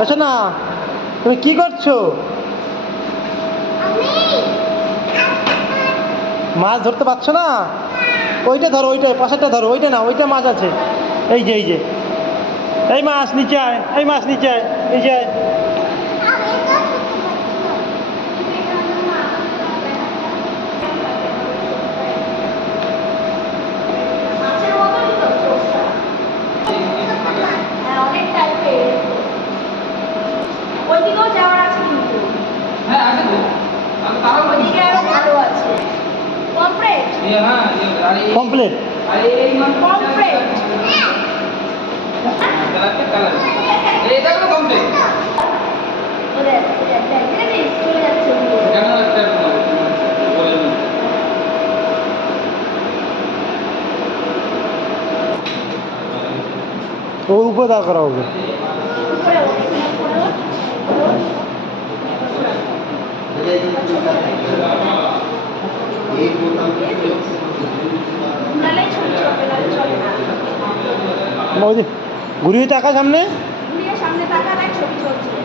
আচ্ছা না, তুমি কি করছো? মাছ ধরতে পারছো না? ওইটা ধরো, ওইটাই পাশেরটা ধরো, ওইটা না, ওইটা মাছ আছে। এই যে এই যে, এই মাছ নিচে আয়, এই মাছ নিচে আয়, নিচে আয়। ওইদিকেও যাওয়ার আছে কিন্তু। হ্যাঁ আছে তো। তারা ওইদিকে আরো ভালো আছে। কমপ্লিট। হ্যাঁ কমপ্লিট। আরে এই মানে কমপ্লিট। কালারটা কালার এটা তো কমপ্লিট ওদের দেখেছিস চলে যাচ্ছে ওদিকে। কেন একটা বলে নি ওর উপরে দাঁড় করা হবে। উপরে ওঠে, উপরে ওঠ। নালে ছবি চলবে, নালে চলে না। ওই যে ঘুরিয়ে টাকা সামনে। ঘুরিয়ে সামনে তাকা, দেখ ছবি চলছে।